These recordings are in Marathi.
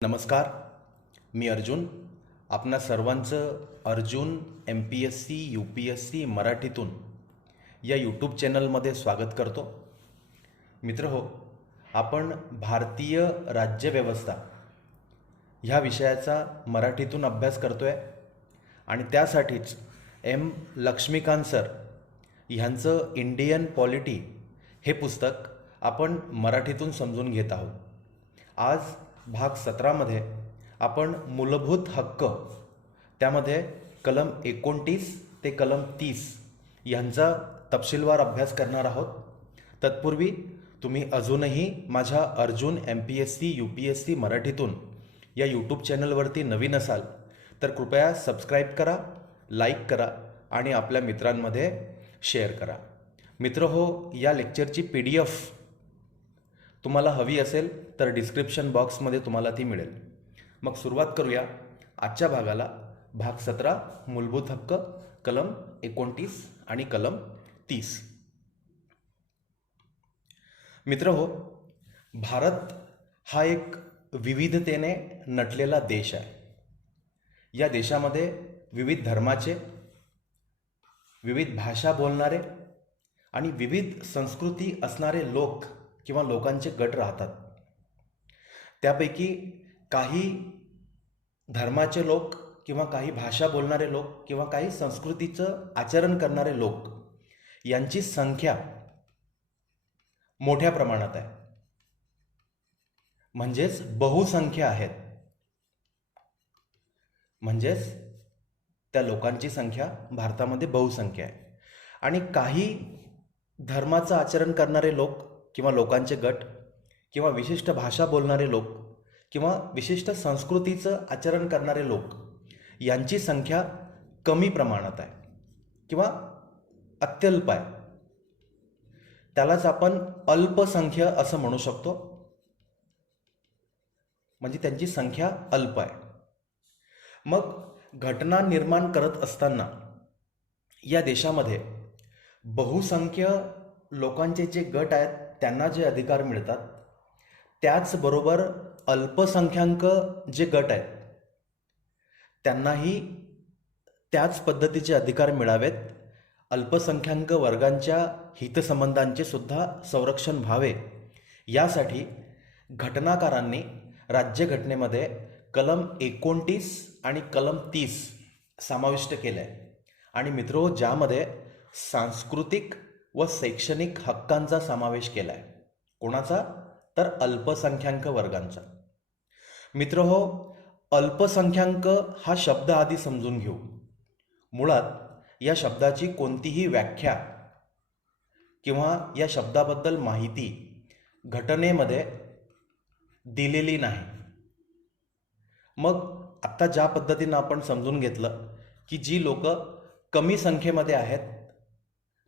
नमस्कार. मी अर्जुन. आपणा सर्वांचं अर्जुन MPSC UPSC मराठीतून या यूट्यूब चॅनलमध्ये स्वागत करतो. मित्रहो, आपण भारतीय राज्यव्यवस्था ह्या विषयाचा मराठीतून अभ्यास करतोय आणि त्यासाठीच लक्ष्मीकांत सर ह्यांचं इंडियन पॉलिटी हे पुस्तक आपण मराठीतून समजून घेत आहोत. आज भाग 17मध्ये आपण मूलभूत हक्क त्यामध्ये कलम 29 ते कलम 30 यांचा तपशीलवार अभ्यास करणार आहोत. तत्पूर्वी तुम्ही अजूनही माझ्या अर्जुन MPSC UPSC मराठीतून या यूट्यूब चॅनलवरती नवीन असाल तर कृपया सबस्क्राईब करा, लाईक करा आणि आपल्या मित्रांमध्ये शेअर करा. मित्रहो, या लेक्चरची PDF तुम्हाला हवी असेल तर डिस्क्रिप्शन बॉक्समध्ये तुम्हाला ती मिळेल. मग सुरुवात करूया आजच्या भागाला. भाग 17 मूलभूत हक्क, कलम 29 आणि कलम 30. मित्रहो, भारत हा एक विविधतेने नटलेला देश आहे. या देशामध्ये विविध धर्माचे, विविध भाषा बोलणारे आणि विविध संस्कृती असणारे लोक किंवा लोकांचे गट राहतात. त्यापैकी काही धर्माचे लोक किंवा काही भाषा बोलणारे लोक किंवा काही संस्कृतीचं आचरण करणारे लोक यांची संख्या मोठ्या प्रमाणात आहे, म्हणजेच बहुसंख्य आहेत. म्हणजेच त्या लोकांची संख्या भारतामध्ये बहुसंख्य आहे. आणि काही धर्माचं आचरण करणारे लोक किंवा लोकांचे गट किंवा विशिष्ट भाषा बोलणारे लोक किंवा विशिष्ट संस्कृतीचं आचरण करणारे लोक यांची संख्या कमी प्रमाणात आहे किंवा अत्यल्प आहे. त्यालाच आपण अल्पसंख्य असं म्हणू शकतो. म्हणजे त्यांची संख्या अल्प आहे. मग घटना निर्माण करत असताना या देशामध्ये बहुसंख्य लोकांचे जे गट आहेत त्यांना जे अधिकार मिळतात, त्याचबरोबर अल्पसंख्याक जे गट आहेत त्यांनाही त्याच पद्धतीचे अधिकार मिळावेत. अल्पसंख्याक वर्गांच्या हितसंबंधांचे सुद्धा संरक्षण व्हावे यासाठी घटनाकारांनी राज्यघटनेमध्ये कलम 29 आणि कलम 30 समाविष्ट केले आहे. आणि मित्रो, ज्यामध्ये सांस्कृतिक व शैक्षणिक हक्कांचा समावेश केला आहे. कोणाचा? तर अल्पसंख्याक वर्गांचा. मित्रहो, अल्पसंख्याक हा शब्द आधी समजून घेऊ. मुळात या शब्दाची कोणतीही व्याख्या किंवा या शब्दाबद्दल माहिती घटनेमध्ये दिलेली नाही. मग आत्ता ज्या पद्धतीनं आपण समजून घेतलं की जी लोक कमी संख्येमध्ये आहेत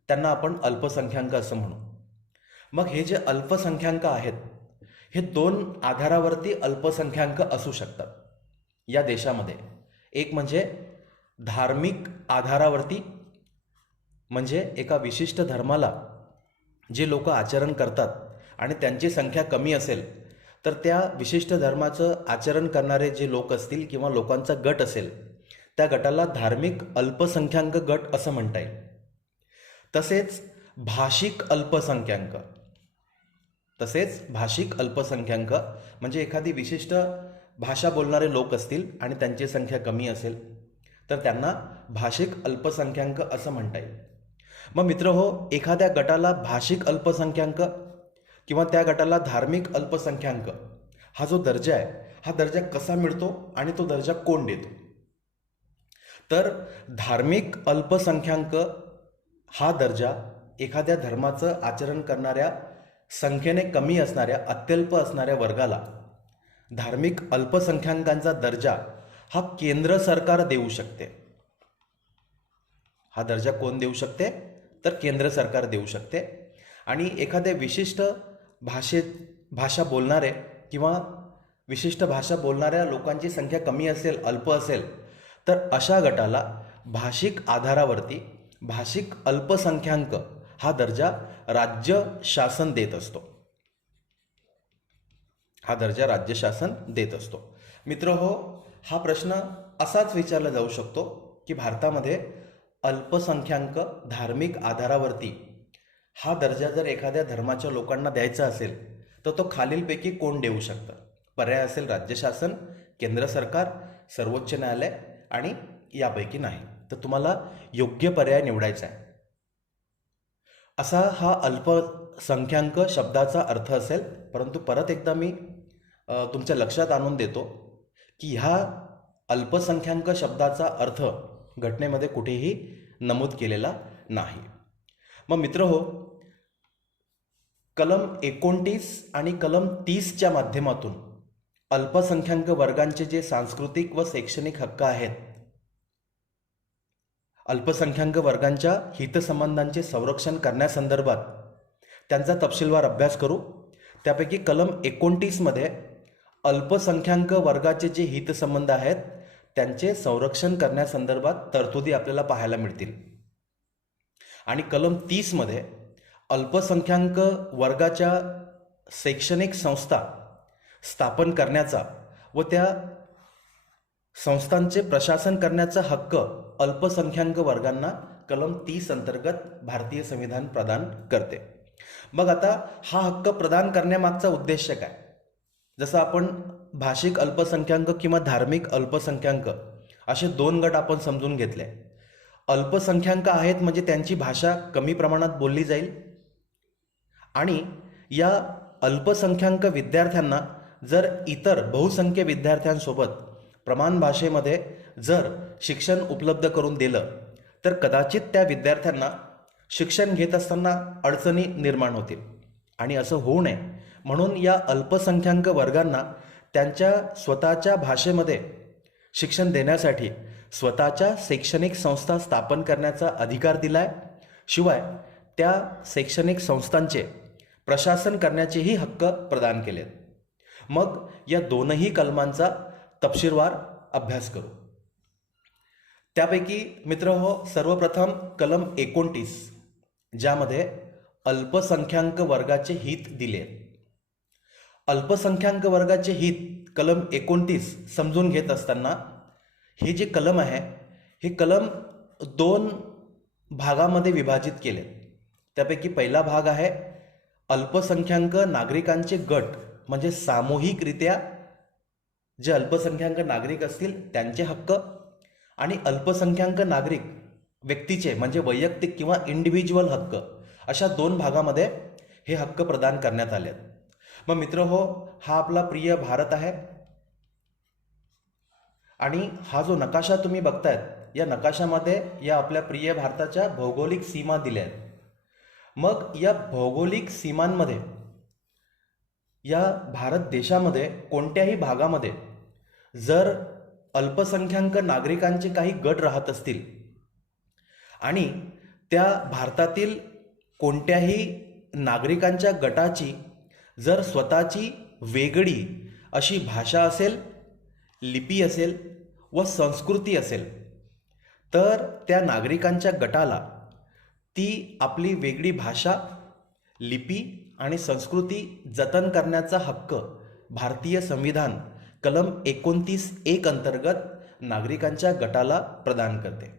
त्यांना आपण अल्पसंख्याक असं म्हणू. मग हे जे अल्पसंख्याक आहेत हे दोन आधारावरती अल्पसंख्याक असू शकतात या देशामध्ये. एक म्हणजे धार्मिक आधारावरती, म्हणजे एका विशिष्ट धर्माला जे लोक आचरण करतात आणि त्यांची संख्या कमी असेल तर त्या विशिष्ट धर्माचं आचरण करणारे जे लोक असतील किंवा लोकांचा गट असेल त्या गटाला धार्मिक अल्पसंख्याक गट असं म्हणता येईल. तसेच भाषिक अल्पसंख्याक म्हणजे एखादी विशिष्ट भाषा बोलणारे लोक असतील आणि त्यांची संख्या कमी असेल तर त्यांना भाषिक अल्पसंख्याक असं म्हणता येईल. मग मित्रहो, एखाद्या गटाला भाषिक अल्पसंख्याक किंवा त्या गटाला धार्मिक अल्पसंख्याक हा जो दर्जा आहे, हा दर्जा कसा मिळतो आणि तो दर्जा कोण देतो? तर धार्मिक अल्पसंख्याक हा दर्जा एखाद्या धर्माचं आचरण करणाऱ्या संख्येने कमी असणाऱ्या, अत्यल्प असणाऱ्या वर्गाला धार्मिक अल्पसंख्याकांचा दर्जा हा केंद्र सरकार देऊ शकते. हा दर्जा कोण देऊ शकते? तर केंद्र सरकार देऊ शकते. आणि एखाद्या विशिष्ट भाषा बोलणारे किंवा विशिष्ट भाषा बोलणाऱ्या लोकांची संख्या कमी असेल, अल्प असेल, तर अशा गटाला भाषिक आधारावरती भाषिक अल्पसंख्याक हा दर्जा राज्य शासन देत असतो. हा दर्जा राज्य शासन देत असतो. मित्र हो, हा प्रश्न असाच विचारला जाऊ शकतो की भारतामध्ये अल्पसंख्याक धार्मिक आधारावरती हा दर्जा जर एखाद्या धर्माच्या लोकांना द्यायचा असेल तर तो खालीलपैकी कोण देऊ शकतं? पर्याय असेल राज्य शासन, केंद्र सरकार, सर्वोच्च न्यायालय आणि यापैकी नाही. तर तुम्हाला योग्य पर्याय निवडायचा आहे. असा हा अल्पसंख्याक शब्दाचा अर्थ असेल. परंतु परत एकदा मी तुमच्या लक्षात आणून देतो की ह्या अल्पसंख्याक शब्दाचा अर्थ घटनेमध्ये कुठेही नमूद केलेला नाही. मग मित्र हो, कलम 29 आणि कलम 30च्या माध्यमातून अल्पसंख्याक वर्गांचे जे सांस्कृतिक व शैक्षणिक हक्क आहेत, अल्पसंख्याक वर्गांच्या हितसंबंधांचे संरक्षण करण्यासंदर्भात त्यांचा तपशीलवार अभ्यास करू. त्यापैकी कलम 29मध्ये अल्पसंख्याक वर्गाचे जे हितसंबंध आहेत त्यांचे संरक्षण करण्यासंदर्भात तरतुदी आपल्याला पाहायला मिळतील. आणि कलम 30मध्ये अल्पसंख्याक वर्गाच्या शैक्षणिक संस्था स्थापन करण्याचा व त्या संस्थांचे प्रशासन करण्याचा हक्क अल्पसंख्याक वर्गांना कलम 30 अंतर्गत भारतीय संविधान प्रदान करते. मग आता हा हक्क प्रदान करण्यामागचा उद्देश काय? जसं आपण भाषिक अल्पसंख्याक किंवा धार्मिक अल्पसंख्याक असे दोन गट आपण समजून घेतले. अल्पसंख्याक आहेत म्हणजे त्यांची भाषा कमी प्रमाणात बोलली जाईल आणि या अल्पसंख्याक विद्यार्थ्यांना जर इतर बहुसंख्य विद्यार्थ्यांसोबत प्रमाण भाषेमध्ये जर शिक्षण उपलब्ध करून दिलं तर कदाचित त्या विद्यार्थ्यांना शिक्षण घेत असताना अडचणी निर्माण होतील. आणि असं होऊ नये म्हणून या अल्पसंख्याक वर्गांना त्यांच्या स्वतःच्या भाषेमध्ये शिक्षण देण्यासाठी स्वतःच्या शैक्षणिक संस्था स्थापन करण्याचा अधिकार दिलाय. शिवाय त्या शैक्षणिक संस्थांचे प्रशासन करण्याचेही हक्क प्रदान केलेत. मग या दोनही कलमांचा तपशीलवार अभ्यास करू. त्यापैकी मित्र हो, सर्वप्रथम कलम 29 ज्यामध्ये अल्पसंख्याक वर्गाचे हित दिले. अल्पसंख्याक वर्गाचे हित कलम 29 समजून घेत असताना हे जे कलम आहे हे कलम दोन भागामध्ये विभाजित केले. त्यापैकी पहिला भाग आहे अल्पसंख्याक नागरिकांचे गट, म्हणजे सामूहिकरित्या जे अल्पसंख्याक नागरिक असतील त्यांचे हक्क, आणि अल्पसंख्याक नागरिक व्यक्तीचे म्हणजे वैयक्तिक किंवा इंडिव्हिज्युअल हक्क, अशा दोन भागामध्ये हे हक्क प्रदान करण्यात आले. मग मित्र हो, हा आपला प्रिय भारत आहे आणि हा जो नकाशा तुम्ही बघतायत या नकाशामध्ये या आपल्या प्रिय भारताच्या भौगोलिक सीमा दिल्या आहेत. मग या भौगोलिक सीमांमध्ये या भारत देशामध्ये कोणत्याही भागामध्ये जर अल्पसंख्याक नागरिकांचे काही गट राहत असतील आणि त्या भारतातील कोणत्याही नागरिकांच्या गटाची जर स्वतःची वेगळी अशी भाषा असेल, लिपी असेल व संस्कृती असेल तर त्या नागरिकांच्या गटाला ती आपली वेगळी भाषा, लिपी आणि संस्कृती जतन करण्याचा हक्क भारतीय संविधान कलम 29(1) अंतर्गत नागरिकांच्या गटाला प्रदान करते.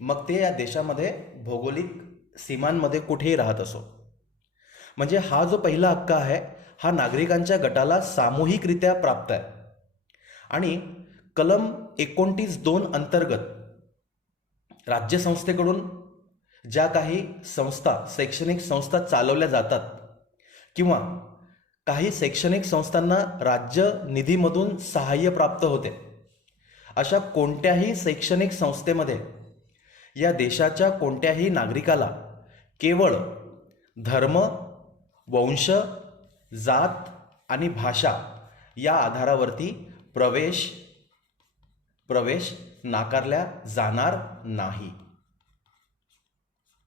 मग ते या देशामध्ये भौगोलिक सीमांमध्ये कुठेही राहत असो. म्हणजे हा जो पहिला हक्क आहे हा नागरिकांच्या गटाला सामूहिकरित्या प्राप्त आहे. आणि कलम 29(2) अंतर्गत राज्यसंस्थेकडून ज्या काही संस्था, शैक्षणिक संस्था चालवल्या जातात किंवा काही शैक्षणिक संस्थांना राज्य निधीमधून सहाय्य प्राप्त होते, अशा कोणत्याही शैक्षणिक संस्थेमध्ये या देशाच्या कोणत्याही नागरिकाला केवळ धर्म, वंश, जात आणि भाषा या आधारावरती प्रवेश नाकारला जाणार नाही.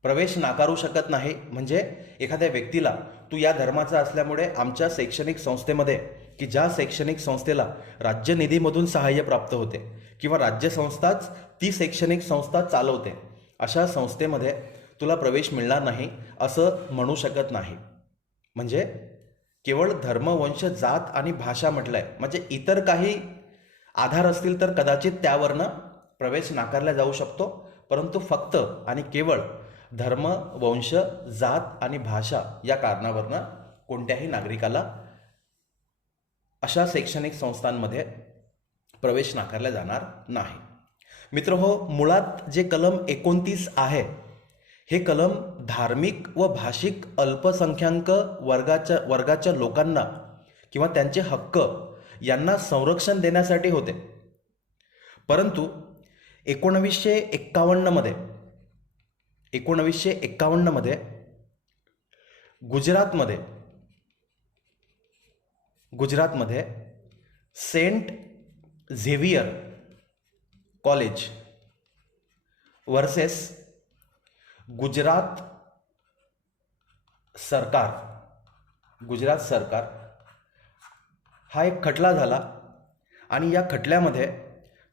प्रवेश नाकारू शकत नाही म्हणजे एखाद्या व्यक्तीला तू या धर्माचा असल्यामुळे आमच्या शैक्षणिक संस्थेमध्ये, की ज्या शैक्षणिक संस्थेला राज्य निधीमधून सहाय्य प्राप्त होते किंवा राज्य संस्थाच ती शैक्षणिक संस्था चालवते, अशा संस्थेमध्ये तुला प्रवेश मिळणार नाही असं म्हणू शकत नाही. म्हणजे केवळ धर्म, वंश, जात आणि भाषा म्हटलंय, म्हणजे इतर काही आधार असतील तर कदाचित त्यावरनं प्रवेश नाकारला जाऊ शकतो, परंतु फक्त आणि केवळ धर्म, वंश, जात आणि भाषा या कारणावरनं कोणत्याही नागरिकाला अशा शैक्षणिक संस्थांमध्ये प्रवेश नाकारला जाणार नाही. मित्रहो, मुळात जे कलम 29 आहे हे कलम धार्मिक व भाषिक अल्पसंख्याक वर्गाच्या लोकांना किंवा त्यांचे हक्क यांना संरक्षण देण्यासाठी होते. परंतु 1951 मध्ये गुजरातमध्ये Saint Xavier college versus Gujarat सरकार हा एक खटला झाला आणि या खटल्यामध्ये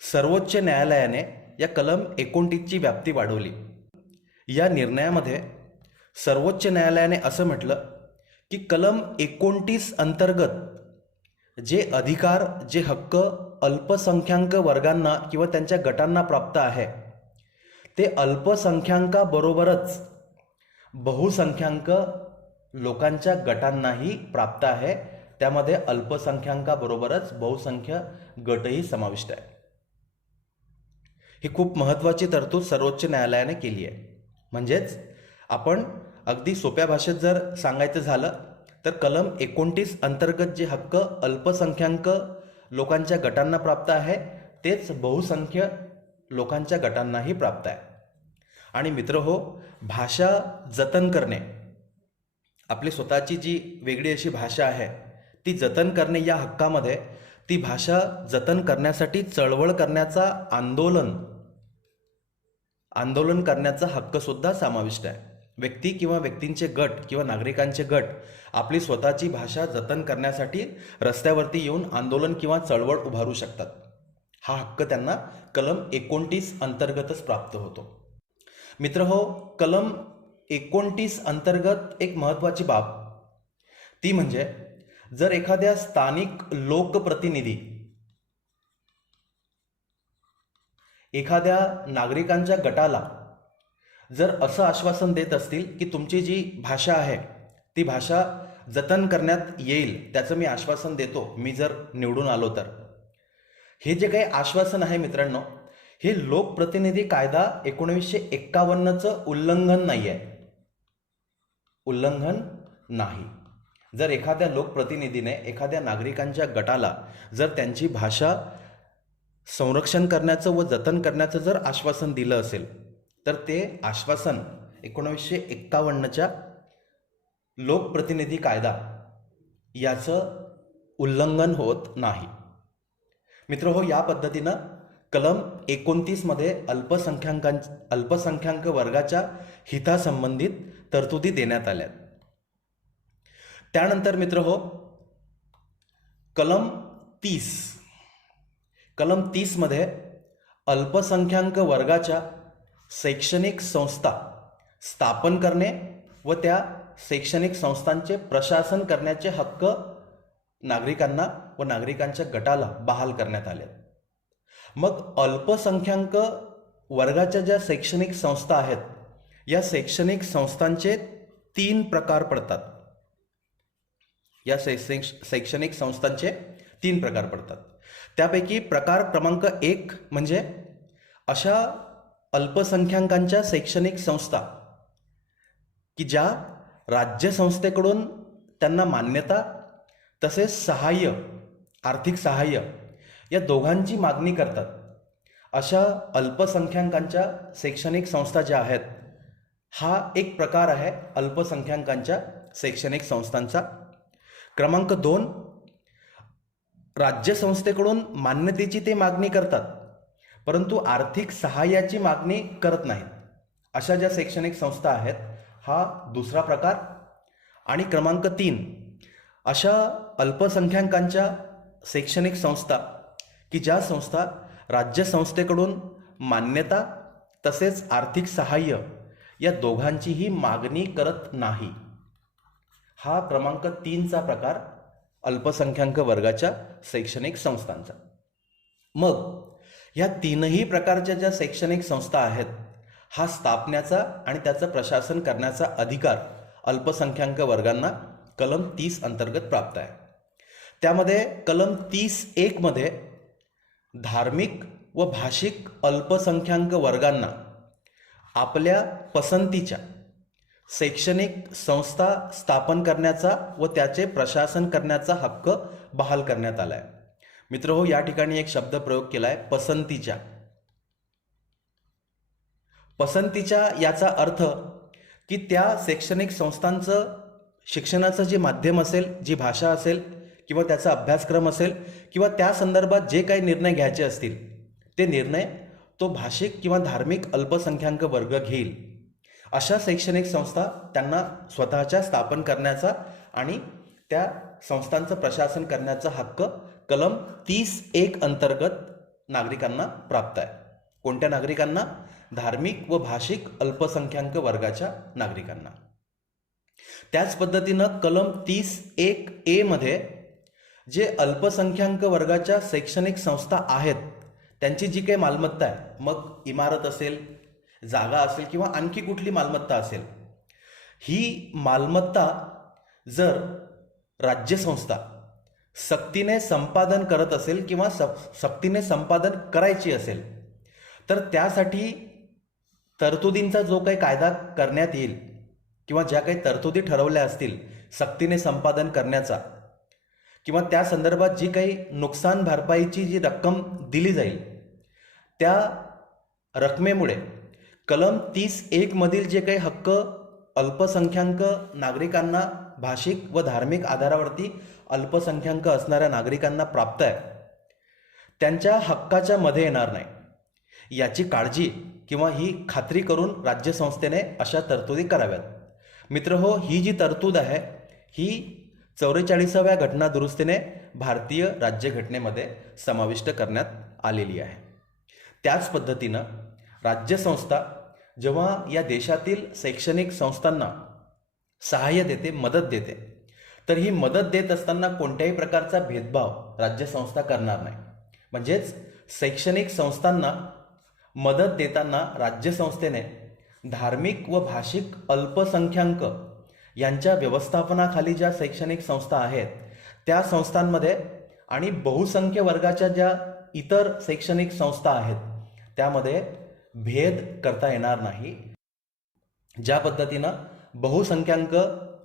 सर्वोच्च न्यायालयाने या कलम 29ची व्याप्ती वाढवली. या निर्णयामध्ये सर्वोच्च न्यायालयाने असं म्हटलं की कलम 29 अंतर्गत जे अधिकार, जे हक्क अल्पसंख्याक वर्गांना किंवा त्यांच्या गटांना प्राप्त आहे ते अल्पसंख्याकाबरोबरच बहुसंख्याक लोकांच्या गटांनाही प्राप्त आहे. त्यामध्ये अल्पसंख्याकाबरोबरच बहुसंख्य गटही समाविष्ट आहे. ही खूप महत्त्वाची तरतूद सर्वोच्च न्यायालयाने केली आहे. म्हणजेच आपण अगदी सोप्या भाषेत जर सांगायचं झालं तर कलम 29 अंतर्गत जे हक्क अल्पसंख्याक लोकांच्या गटांना प्राप्त आहे तेच बहुसंख्य लोकांच्या गटांनाही प्राप्त आहे. आणि मित्रहो, भाषा जतन करणे, आपली स्वतःची जी वेगळी अशी भाषा आहे ती जतन करणे या हक्कामध्ये ती भाषा जतन करण्यासाठी चळवळ करण्याचा, आंदोलन करण्याचा हक्क सुद्धा समाविष्ट आहे. व्यक्ती किंवा व्यक्तींचे गट किंवा नागरिकांचे गट आपली स्वतःची भाषा जतन करण्यासाठी रस्त्यावरती येऊन आंदोलन किंवा चळवळ उभारू शकतात. हा हक्क त्यांना कलम 29 अंतर्गतच प्राप्त होतो. मित्रहो, कलम 29 अंतर्गत एक महत्त्वाची बाब ती म्हणजे जर एखाद्या स्थानिक लोकप्रतिनिधी एखाद्या नागरिकांच्या गटाला जर असं आश्वासन देत असतील की तुमची जी भाषा आहे ती भाषा जतन करण्यात येईल, त्याचं मी आश्वासन देतो मी जर निवडून आलो तर, हे जे काही आश्वासन आहे मित्रांनो, हे लोकप्रतिनिधी कायदा 1951चं उल्लंघन नाही. जर एखाद्या लोकप्रतिनिधीने एखाद्या नागरिकांच्या गटाला जर त्यांची भाषा संरक्षण करण्याचं व जतन करण्याचं जर आश्वासन दिलं असेल तर ते आश्वासन 1951च्या लोकप्रतिनिधी कायदा याचं उल्लंघन होत नाही. मित्रहो, या पद्धतीनं कलम 29 मध्ये अल्पसंख्याक वर्गाच्या हितासंबंधित तरतुदी देण्यात आल्या. त्यानंतर मित्रहो, कलम 30 मध्ये अल्पसंख्याक वर्गाच्या शैक्षणिक संस्था स्थापन करणे व त्या शैक्षणिक संस्थांचे प्रशासन करण्याचे हक्क नागरिकांना व नागरिकांच्या गटाला बहाल करण्यात आले. मग अल्पसंख्याक वर्गाच्या ज्या शैक्षणिक संस्था आहेत या शैक्षणिक संस्थांचे 3 प्रकार पडतात. या शैक्षणिक संस्थांचे 3 प्रकार पडतात. त्यापैकी प्रकार क्रमांक 1 म्हणजे अशा अल्पसंख्याकांच्या शैक्षणिक संस्था की ज्या राज्य संस्थेकडून त्यांना मान्यता तसेच सहाय्य, आर्थिक सहाय्य या दोघांची मागणी करतात. अशा अल्पसंख्याकांच्या शैक्षणिक संस्था ज्या आहेत हा एक प्रकार आहे अल्पसंख्याकांच्या शैक्षणिक संस्थांचा. क्रमांक 2, राज्य संस्थेकडून मान्यतेची ते मागणी करतात परंतु आर्थिक सहाय्याची मागणी करत नाहीत. अशा ज्या शैक्षणिक संस्था आहेत हा दुसरा प्रकार. आणि क्रमांक 3, अशा अल्पसंख्याकांच्या शैक्षणिक संस्था की ज्या संस्था राज्य संस्थेकडून मान्यता तसेच आर्थिक सहाय्य या दोघांचीही मागणी करत नाही. हा क्रमांक 3चा प्रकार अल्पसंख्याक वर्गाच्या शैक्षणिक संस्थांचा. मग ह्या तीनही प्रकारच्या ज्या शैक्षणिक संस्था आहेत, हा स्थापण्याचा आणि त्याचं प्रशासन करण्याचा अधिकार अल्पसंख्याक वर्गांना कलम 30 अंतर्गत प्राप्त आहे. त्यामध्ये कलम 30(1) मध्ये धार्मिक व भाषिक अल्पसंख्याक वर्गांना आपल्या पसंतीच्या शैक्षणिक संस्था स्थापन करण्याचा व त्याचे प्रशासन करण्याचा हक्क बहाल करण्यात आला आहे. मित्रहो, या ठिकाणी एक शब्द प्रयोग केला आहे, पसंतीच्या. पसंतीच्या याचा अर्थ की त्या शैक्षणिक संस्थांचं शिक्षणाचं जे माध्यम असेल, जी भाषा असेल किंवा त्याचा अभ्यासक्रम असेल किंवा त्या संदर्भात जे काही निर्णय घ्यायचे असतील, ते निर्णय तो भाषिक किंवा धार्मिक अल्पसंख्याक वर्ग घेईल. अशा शैक्षणिक संस्था त्यांना स्वतःच्या स्थापन करण्याचा आणि त्या संस्थांचं प्रशासन करण्याचा हक्क कलम 30(1) अंतर्गत नागरिकांना प्राप्त आहे. कोणत्या नागरिकांना? धार्मिक व भाषिक अल्पसंख्याक वर्गाच्या नागरिकांना. त्याच पद्धतीनं कलम 30(1)(a) मध्ये जे अल्पसंख्याक वर्गाच्या शैक्षणिक संस्था आहेत, त्यांची जी काही मालमत्ता आहे, मग इमारत असेल, जागा असेल किंवा आणखी कुठली मालमत्ता असेल, ही मालमत्ता जर राज्यसंस्था सक्तीने संपादन करत असेल किंवा सक्तीने संपादन करायची असेल, तर त्यासाठी तरतुदींचा जो काही कायदा करण्यात येईल किंवा ज्या काही तरतुदी ठरवल्या असतील सक्तीने संपादन करण्याचा किंवा त्या संदर्भात जी काही नुकसान भरपाईची जी रक्कम दिली जाईल, त्या रकमेमुळे कलम 30(1) मधील जे काही हक्क अल्पसंख्याक नागरिकांना भाषिक व धार्मिक आधारावरती अल्पसंख्याक असणाऱ्या नागरिकांना प्राप्त आहे, त्यांच्या हक्काच्या मध्ये येणार नाही, याची काळजी किंवा ही खात्री करून राज्यसंस्थेने अशा तरतुदी कराव्यात. मित्रहो, ही जी तरतूद आहे ही 44व्या घटना दुरुस्तीने भारतीय राज्यघटनेमध्ये समाविष्ट करण्यात आलेली आहे. त्याच पद्धतीनं राज्यसंस्था जेव्हा या देशातील शैक्षणिक संस्थांना सहाय्य देते, मदत देते, तर ही मदत देत असताना कोणत्याही प्रकारचा भेदभाव राज्यसंस्था करणार नाही. म्हणजेच शैक्षणिक संस्थांना मदत देताना राज्यसंस्थेने धार्मिक व भाषिक अल्पसंख्याक यांच्या व्यवस्थापनाखाली ज्या शैक्षणिक संस्था आहेत, त्या संस्थांमध्ये आणि बहुसंख्य वर्गाच्या ज्या इतर शैक्षणिक संस्था आहेत, त्यामध्ये भेद करता येणार नाही. ज्या पद्धतीनं बहुसंख्याक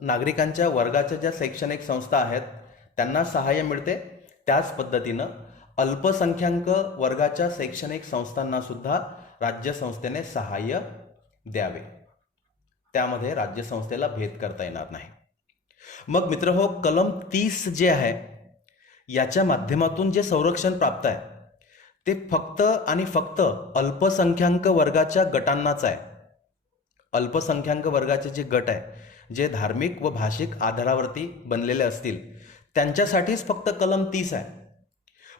नागरिकांच्या वर्गाच्या ज्या शैक्षणिक संस्था आहेत त्यांना सहाय्य मिळते, त्याच पद्धतीनं अल्पसंख्याक वर्गाच्या शैक्षणिक संस्थांना सुद्धा राज्यसंस्थेने सहाय्य द्यावे. त्यामध्ये राज्यसंस्थेला भेद करता येणार नाही. मग मित्रहो, कलम 30 जे आहे याच्या माध्यमातून जे संरक्षण प्राप्त आहे ते फक्त आणि फक्त अल्पसंख्याक वर्गाच्या गटांनाच आहे. अल्पसंख्याक वर्गाचे जे गट आहे, जे धार्मिक व भाषिक आधारावरती बनलेले असतील, त्यांच्यासाठीच फक्त कलम 30 आहे.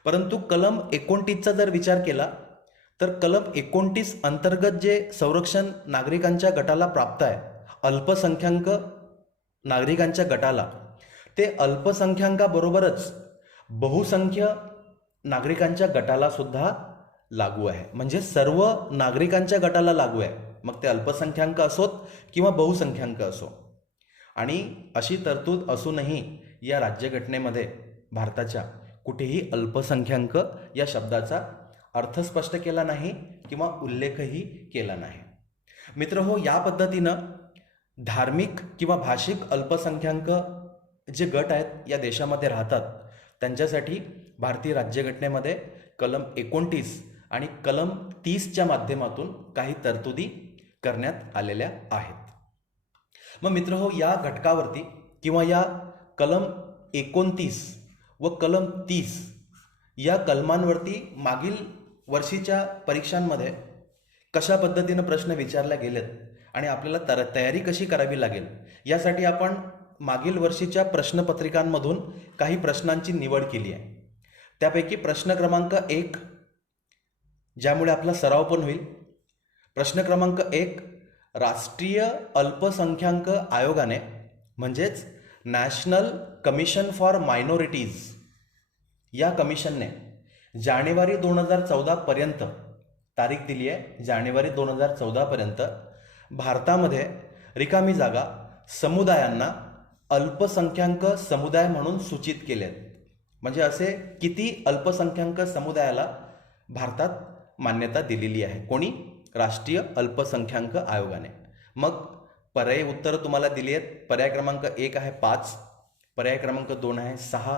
परंतु कलम 29चा जर विचार केला तर कलम 29 अंतर्गत जे संरक्षण नागरिकांच्या गटाला प्राप्त आहे, अल्पसंख्याक नागरिकांच्या गटाला, ते अल्पसंख्याकाबरोबरच बहुसंख्य नागरिकांच्या गटाला सुद्धा लागू आहे. म्हणजे सर्व नागरिकांच्या गटाला लागू आहे, मग ते अल्पसंख्याक असोत किंवा बहुसंख्याक असो. आणि अशी तरतूद असूनही या राज्यघटनेमध्ये भारताच्या कुठेही अल्पसंख्याक या शब्दाचा अर्थ स्पष्ट केला नाही किंवा उल्लेखही केला नाही. मित्रहो, या पद्धतीनं धार्मिक किंवा भाषिक अल्पसंख्याक जे गट आहेत या देशामध्ये राहतात, त्यांच्यासाठी भारतीय राज्यघटनेमध्ये कलम 29 आणि कलम 30च्या माध्यमातून काही तरतुदी करण्यात आलेल्या आहेत. मग मित्रहो, या घटकावरती किंवा या कलम 29 व कलम 30 या कलमांवरती मागील वर्षीच्या परीक्षांमध्ये कशा पद्धतीनं प्रश्न विचारले गेलेत आणि आपल्याला तयारी कशी करावी लागेल, यासाठी आपण मागील वर्षीच्या प्रश्नपत्रिकांमधून काही प्रश्नांची निवड केली आहे. त्यापैकी प्रश्न क्रमांक 1, ज्यामुळे आपला सराव पण होईल. प्रश्न क्रमांक 1, राष्ट्रीय अल्पसंख्याक आयोगाने म्हणजेच नॅशनल कमिशन फॉर मायनॉरिटीज या कमिशनने जानेवारी 2014 पर्यंत तारीख दिली आहे, जानेवारी 2014 पर्यंत भारतामध्ये रिकामी जागा समुदायांना अल्पसंख्याक समुदाय म्हणून सूचित केले आहेत. म्हणजे असे किती अल्पसंख्याक समुदायाला भारतात मान्यता दिलेली आहे? कोणी? राष्ट्रीय अल्पसंख्याक आयोगाने. मग पर्यायी उत्तर तुम्हाला दिली आहेत. पर्याय क्रमांक 1 आहे 5, पर्याय क्रमांक 2 आहे 6,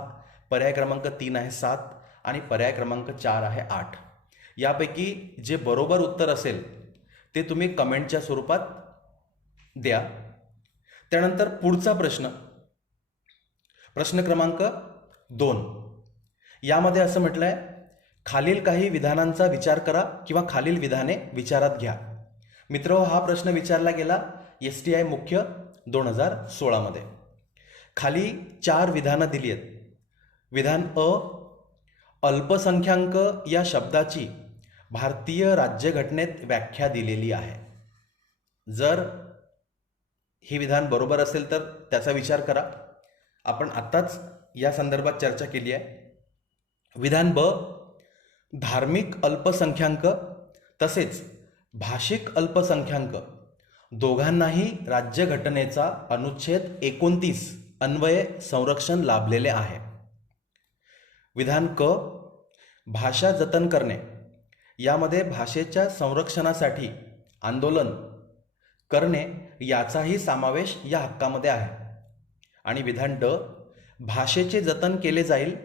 पर्याय क्रमांक 3 आहे 7 आणि पर्याय क्रमांक 4 आहे 8. यापैकी जे बरोबर उत्तर असेल ते तुम्ही कमेंटच्या स्वरूपात द्या. त्यानंतर पुढचा प्रश्न क्रमांक 2. यामध्ये असं म्हटलं आहे, खालील काही विधानांचा विचार करा किंवा खालील विधाने विचारात घ्या. मित्र, हा प्रश्न विचारला गेला STI मुख्य 2016 मध्ये. खाली 4 विधानं दिली आहेत. विधान अ, अल्पसंख्याक या शब्दाची भारतीय राज्यघटनेत व्याख्या दिलेली आहे. जर हे विधान बरोबर असेल तर त्याचा विचार करा. आपण आत्ताच या संदर्भात चर्चा केली आहे. विधान ब, धार्मिक अल्पसंख्याक तसेच भाषिक अल्पसंख्याक दोघांनाही राज्यघटनेचा अनुच्छेद 29 अन्वये संरक्षण लाभलेले आहे. विधान क, भाषा जतन करणे यामध्ये भाषेच्या संरक्षणासाठी आंदोलन करणे याचाही समावेश या हक्कामध्ये आहे. आणि विधान ड, भाषेचे जतन केले जाईल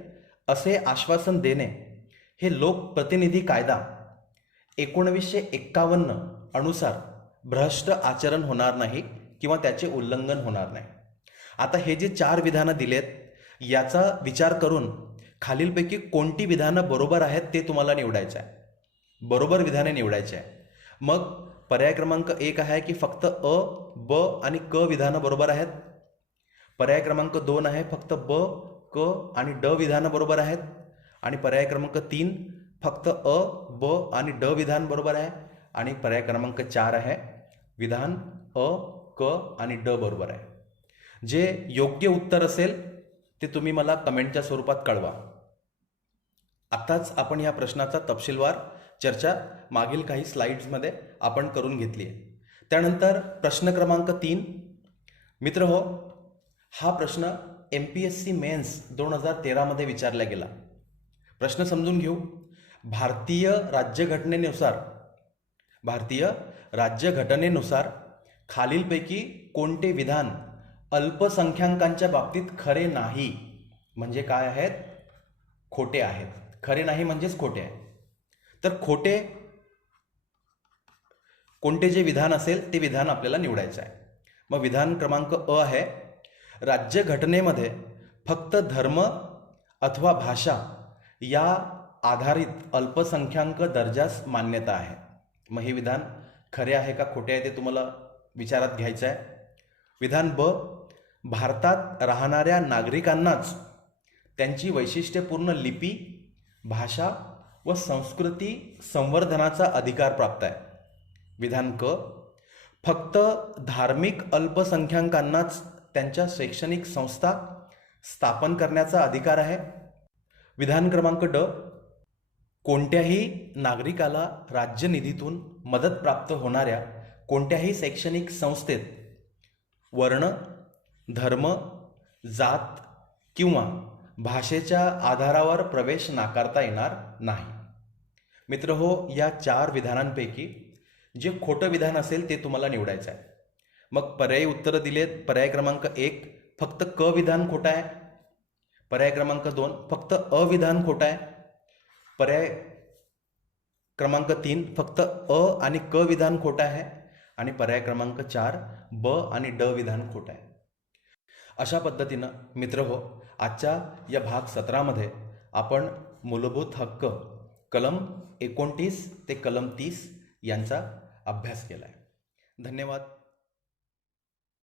असे आश्वासन देणे हे लोकप्रतिनिधी कायदा 1951 अनुसार भ्रष्ट आचरण होणार नाही किंवा त्याचे उल्लंघन होणार नाही. आता हे जे 4 विधानं दिलेत याचा विचार करून खालीलपैकी कोणती विधानं बरोबर आहेत ते तुम्हाला निवडायचं आहे. बरोबर विधाने निवडायचे आहे. मग पर्याय क्रमांक 1 आहे की फक्त अ, ब आणि क विधानं बरोबर आहेत. पर्याय क्रमांक 2 आहे फक्त ब, क आणि ड विधानं बरोबर आहेत. आणि पर्याय क्रमांक 3 फक्त अ, ब आणि ड विधान बरोबर आहे. आणि पर्याय क्रमांक 4 आहे विधान अ, क आणि ड बरोबर आहे. जे योग्य उत्तर असेल ते तुम्ही मला कमेंटच्या स्वरूपात कळवा. आत्ताच आपण या प्रश्नाचा तपशीलवार चर्चा मागील काही स्लाइड्समध्ये आपण करून घेतली आहे. त्यानंतर प्रश्न क्रमांक 3. मित्र हो, हा प्रश्न MPSC मेन्स 2013 मध्ये विचारला गेला. प्रश्न समजून घेऊ. भारतीय राज्यघटनेनुसार खालीलपैकी कोणते विधान अल्पसंख्याकांच्या बाबतीत खरे नाही म्हणजे काय आहेत? खोटे आहेत. खरे नाही म्हणजेच खोटे आहे. तर खोटे कोणते जे विधान असेल ते विधान आपल्याला निवडायचं आहे. मग विधान क्रमांक अ आहे, राज्यघटनेमध्ये फक्त धर्म अथवा भाषा या आधारित अल्पसंख्याक दर्जास मान्यता आहे. मग हे विधान खरे आहे का खोटे आहे ते तुम्हाला विचारात घ्यायचं आहे. विधान ब, भारतात राहणाऱ्या नागरिकांनाच त्यांची वैशिष्ट्यपूर्ण लिपी, भाषा व संस्कृती संवर्धनाचा अधिकार प्राप्त आहे. विधान क, फक्त धार्मिक अल्पसंख्याकांनाच त्यांच्या शैक्षणिक संस्था स्थापन करण्याचा अधिकार आहे. विधान क्रमांक ड, कोणत्याही नागरिकाला राज्यनिधीतून मदत प्राप्त होणाऱ्या कोणत्याही शैक्षणिक संस्थेत वर्ण, धर्म, जात किंवा भाषेच्या आधारावर प्रवेश नाकारता येणार नाही. मित्र हो, या 4 विधानांपैकी जे खोटं विधान असेल ते तुम्हाला निवडायचं आहे. मग पर्यायी उत्तरं दिलेत. पर्याय क्रमांक 1 फक्त क विधान खोटं आहे. पर्याय क्रमांक 2 फक्त अ विधान खोटं आहे. पर्याय क्रमांक 3 फक्त अ आणि क विधान खोटं आहे. आणि पर्याय क्रमांक 4 ब आणि ड विधान खोटं आहे. अशा पद्धतीनं मित्र हो, आजच्या या भाग 17 मध्ये आपण मूलभूत हक्क कलम 29 ते कलम 30 यांचा अभ्यास केला आहे. धन्यवाद.